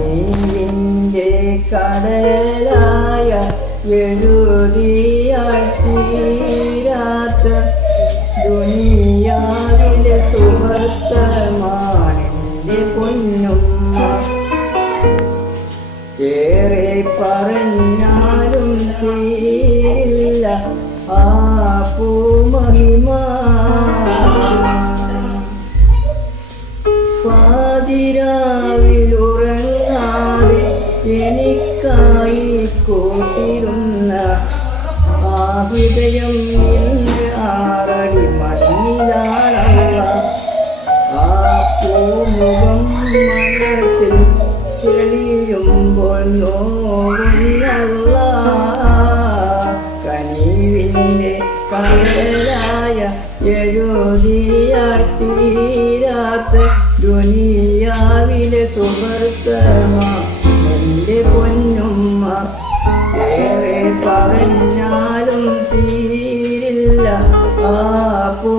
കനിവിൻ്റെ കടലായ എഴുതിയാൽ തീരാത്ത ദുനിയാവിലെ സുഹൃത്തമാണെൻ്റെ പൊന്നുമ്മ. ഏറെ പറഞ്ഞാലും തീരില്ല ആ പൂമഹിമ. പാതിരാവിലുറങ്ങാതെ എനിക്കായി കൂട്ടിരുന്ന ആ ഹൃദയം ഇന്ന് ആറടി മണ്ണിലാണല്ല. ആ പൂമുഖം മഴത്തിൽ തെളിയുമ്പോൾ നോവുന്നല്ല. കനിവിൻ്റെ കടലായ എഴുതിയാൽ തീരാത്ത ദുനിയാവിലെ സുഹൃത്തമാ എൻ്റെ പൊന്നുമ്മ. ഏറെ പറഞ്ഞാലും തീരില്ല ആ പൂ